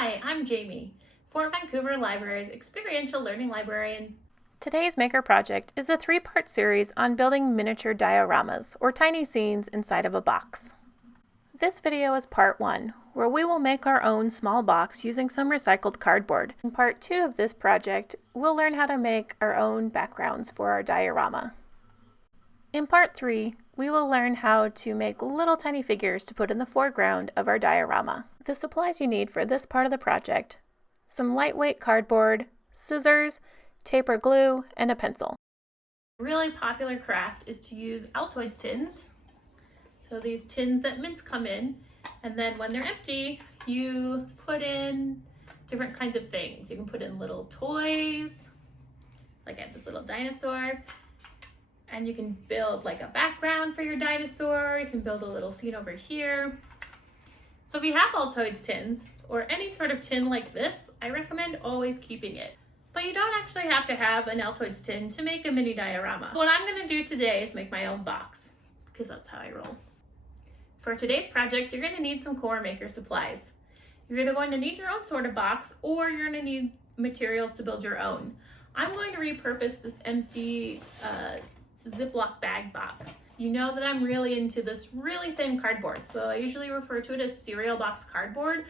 Hi, I'm Jamie, Fort Vancouver Library's experiential learning librarian. Today's maker project is a three-part series on building miniature dioramas, or tiny scenes inside of a box. This video is part 1, where we will make our own small box using some recycled cardboard. In part 2 of this project, we'll learn how to make our own backgrounds for our diorama. In part 3, we will learn how to make little tiny figures to put in the foreground of our diorama. The supplies you need for this part of the project: some lightweight cardboard, scissors, tape or glue, and a pencil. A really popular craft is to use Altoids tins. So these tins that mints come in, and then when they're empty, you put in different kinds of things. You can put in little toys, like I have this little dinosaur, and you can build like a background for your dinosaur. You can build a little scene over here. So if you have Altoids tins, or any sort of tin like this, I recommend always keeping it. But you don't actually have to have an Altoids tin to make a mini diorama. What I'm gonna do today is make my own box, because that's how I roll. For today's project, you're gonna need some core maker supplies. You're either going to need your own sort of box, or you're gonna need materials to build your own. I'm going to repurpose this empty Ziploc bag box. You know that I'm really into this really thin cardboard, so I usually refer to it as cereal box cardboard,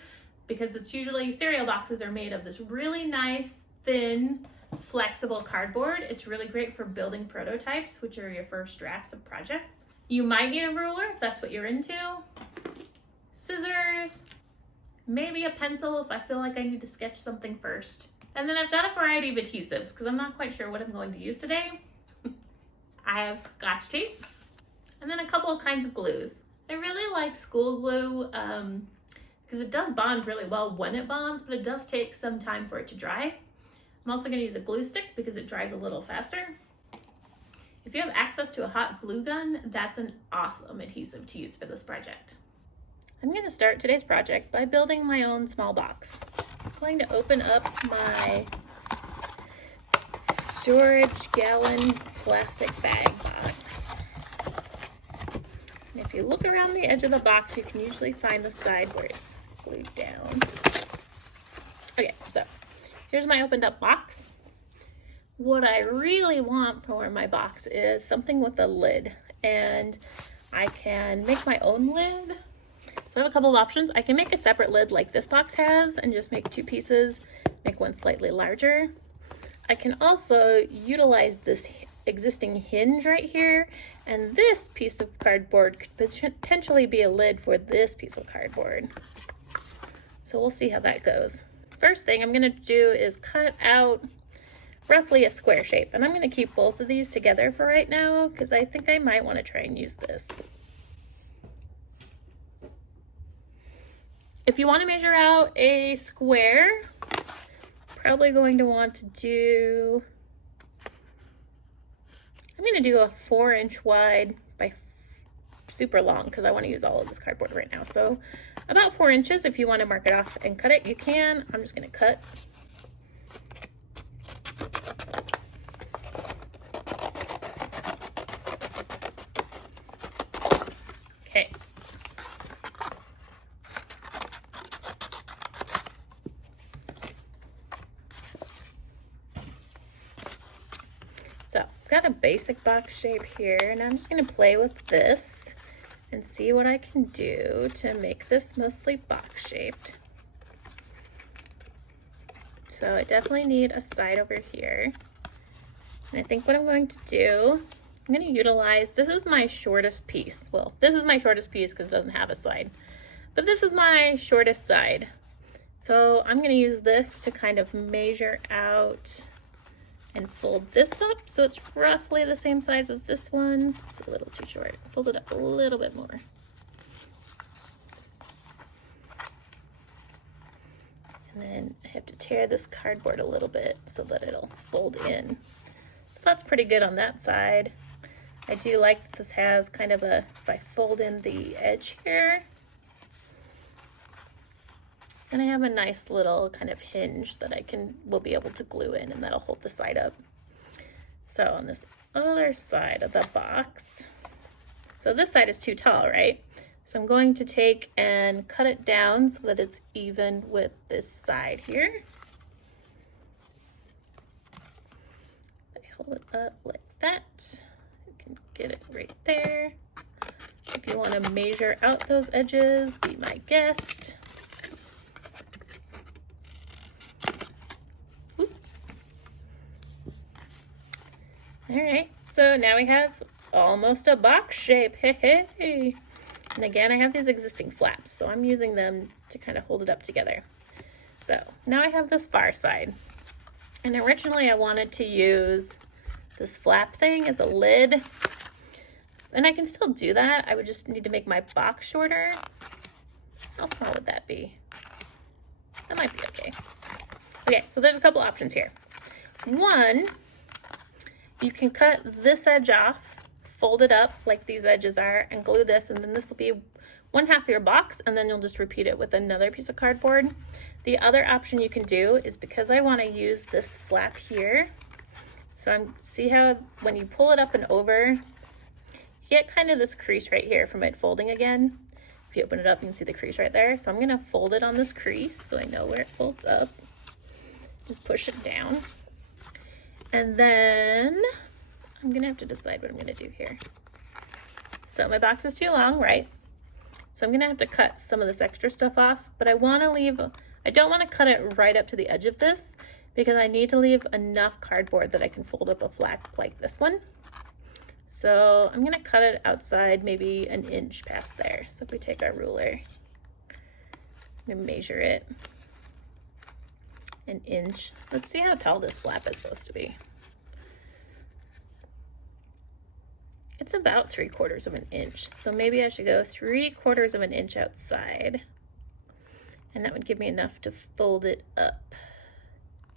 because it's usually cereal boxes are made of this really nice, thin, flexible cardboard. It's really great for building prototypes, which are your first drafts of projects. You might need a ruler if that's what you're into, scissors, maybe a pencil if I feel like I need to sketch something first. And then I've got a variety of adhesives because I'm not quite sure what I'm going to use today. I have Scotch tape, and then a couple of kinds of glues. I really like school glue because it does bond really well when it bonds, but it does take some time for it to dry. I'm also going to use a glue stick because it dries a little faster. If you have access to a hot glue gun, that's an awesome adhesive to use for this project. I'm going to start today's project by building my own small box. I'm going to open up my storage gallon plastic bag box. And if you look around the edge of the box, you can usually find the side where it's glued down. Okay, so here's my opened up box. What I really want for my box is something with a lid, and I can make my own lid. So I have a couple of options. I can make a separate lid like this box has and just make two pieces, make one slightly larger. I can also utilize this existing hinge right here, and this piece of cardboard could potentially be a lid for this piece of cardboard. So we'll see how that goes. First thing I'm gonna do is cut out roughly a square shape, and I'm gonna keep both of these together for right now because I think I might wanna try and use this. If you wanna measure out a square, probably going to want to do, I'm gonna do a 4-inch wide by super long because I want to use all of this cardboard right now. So about 4 inches. If you want to mark it off and cut it, you can. I'm just gonna cut. Okay. So I've got a basic box shape here, and I'm just gonna play with this and see what I can do to make this mostly box shaped. So I definitely need a side over here. And I think what I'm going to do, I'm going to utilize, this is my shortest piece. Well, this is my shortest piece because it doesn't have a side, but this is my shortest side. So I'm going to use this to kind of measure out and fold this up so it's roughly the same size as this one. It's a little too short. Fold it up a little bit more. And then I have to tear this cardboard a little bit so that it'll fold in. So that's pretty good on that side. I do like that this has kind of a, if I fold in the edge here, then I have a nice little kind of hinge that will be able to glue in, and that'll hold the side up. So on this other side of the box, so this side is too tall, right? So I'm going to take and cut it down so that it's even with this side here. I hold it up like that. You can get it right there. If you want to measure out those edges, be my guest. All right, so now we have almost a box shape. Hey, hey. And again, I have these existing flaps, so I'm using them to kind of hold it up together. So now I have this far side. And originally I wanted to use this flap thing as a lid. And I can still do that. I would just need to make my box shorter. How small would that be? That might be okay. Okay, so there's a couple options here. One, you can cut this edge off, fold it up like these edges are, and glue this, and then this will be one half of your box, and then you'll just repeat it with another piece of cardboard. The other option you can do is, because I want to use this flap here, so see how when you pull it up and over, you get kind of this crease right here from it folding again. If you open it up, you can see the crease right there. So I'm going to fold it on this crease so I know where it folds up. Just push it down. And then I'm gonna have to decide what I'm gonna do here. So my box is too long, right? So I'm gonna have to cut some of this extra stuff off, but I don't wanna cut it right up to the edge of this because I need to leave enough cardboard that I can fold up a flap like this one. So I'm gonna cut it outside maybe an inch past there. So if we take our ruler and measure it, an inch. Let's see how tall this flap is supposed to be. It's about 3/4 of an inch. So maybe I should go 3/4 of an inch outside. And that would give me enough to fold it up.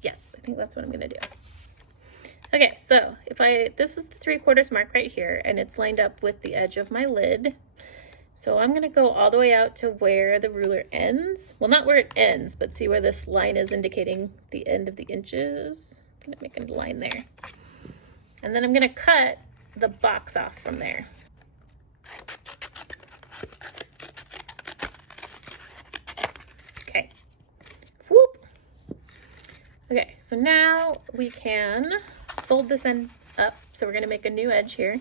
Yes, I think that's what I'm gonna do. Okay, so this is the 3/4 mark right here, and it's lined up with the edge of my lid. So I'm gonna go all the way out to where the ruler ends. Well, not where it ends, but see where this line is indicating the end of the inches. I'm gonna make a line there. And then I'm gonna cut the box off from there. Okay, whoop. Okay, so now we can fold this end up. So we're gonna make a new edge here.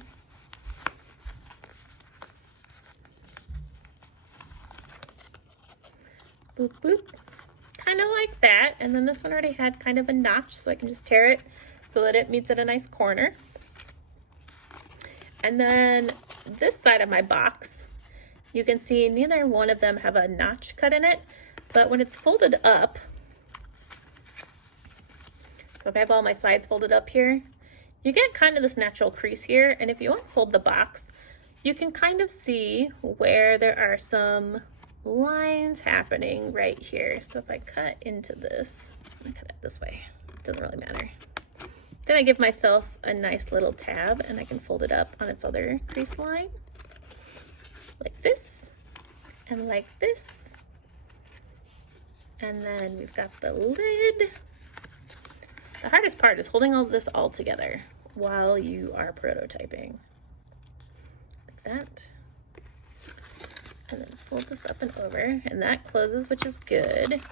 Boop, boop, kind of like that. And then this one already had kind of a notch, so I can just tear it so that it meets at a nice corner. And then this side of my box, you can see neither one of them have a notch cut in it, but when it's folded up, so if I have all my sides folded up here, you get kind of this natural crease here. And if you unfold the box, you can kind of see where there are some lines happening right here. So if I cut into this, I'm gonna cut it this way, it doesn't really matter. Then I give myself a nice little tab and I can fold it up on its other crease line, like this, and like this. And then we've got the lid. The hardest part is holding all this all together while you are prototyping, like that. And then fold this up and over, and that closes, which is good.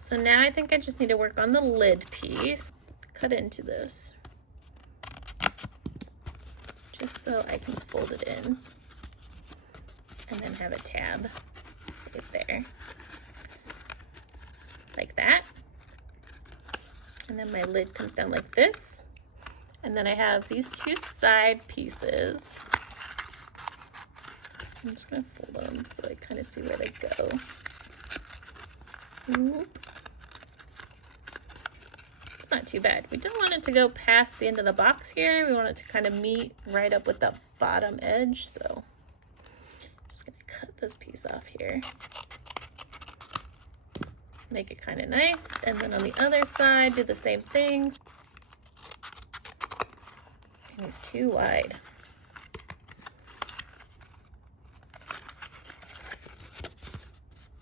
So now I think I just need to work on the lid piece. Cut into this, just so I can fold it in, and then have a tab right there, like that. And then my lid comes down like this, and then I have these two side pieces. I'm just gonna fold them so I kind of see where they go. Whoop. It's not too bad. We don't want it to go past the end of the box here. We want it to kind of meet right up with the bottom edge. So I'm just gonna cut this piece off here. Make it kind of nice. And then on the other side, do the same things. And it's too wide.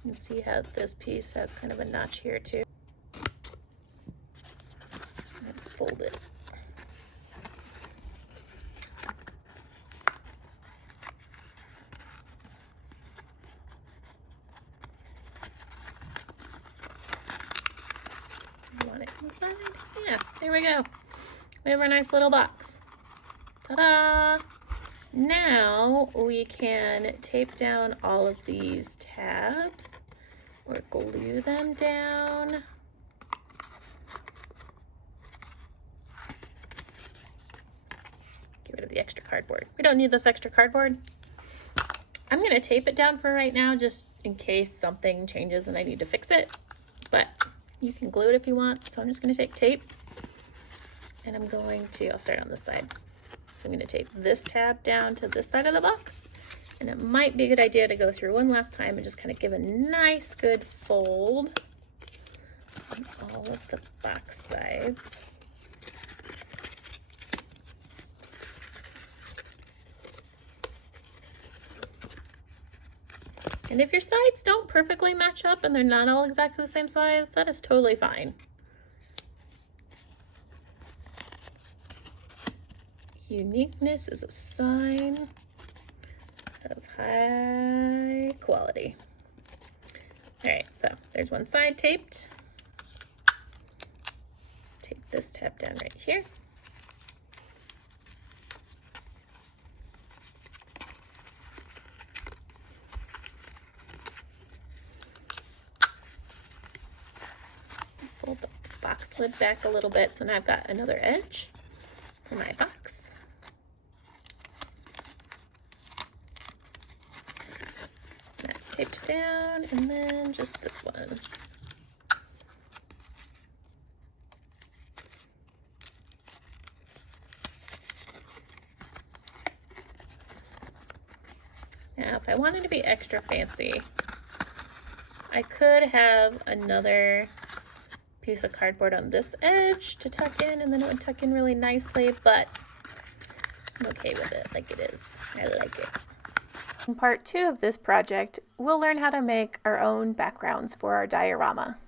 And see how this piece has kind of a notch here too. And fold it. Yeah, there we go. We have our nice little box. Ta-da! Now we can tape down all of these tabs or glue them down. Get rid of the extra cardboard. We don't need this extra cardboard. I'm going to tape it down for right now just in case something changes and I need to fix it. But you can glue it if you want. So I'm just going to take tape and I'm going to, I'll start on this side. So I'm going to tape this tab down to this side of the box. And it might be a good idea to go through one last time and just kind of give a nice good fold on all of the box sides. And if your sides don't perfectly match up and they're not all exactly the same size, that is totally fine. Uniqueness is a sign of high quality. All right, so there's one side taped. Tape this tab down right here. Fold the box lid back a little bit, so now I've got another edge for my box. That's taped down, and then just this one. Now, if I wanted to be extra fancy, I could have another piece of cardboard on this edge to tuck in, and then it would tuck in really nicely, but I'm okay with it like it is. I like it. In part 2 of this project, we'll learn how to make our own backgrounds for our diorama.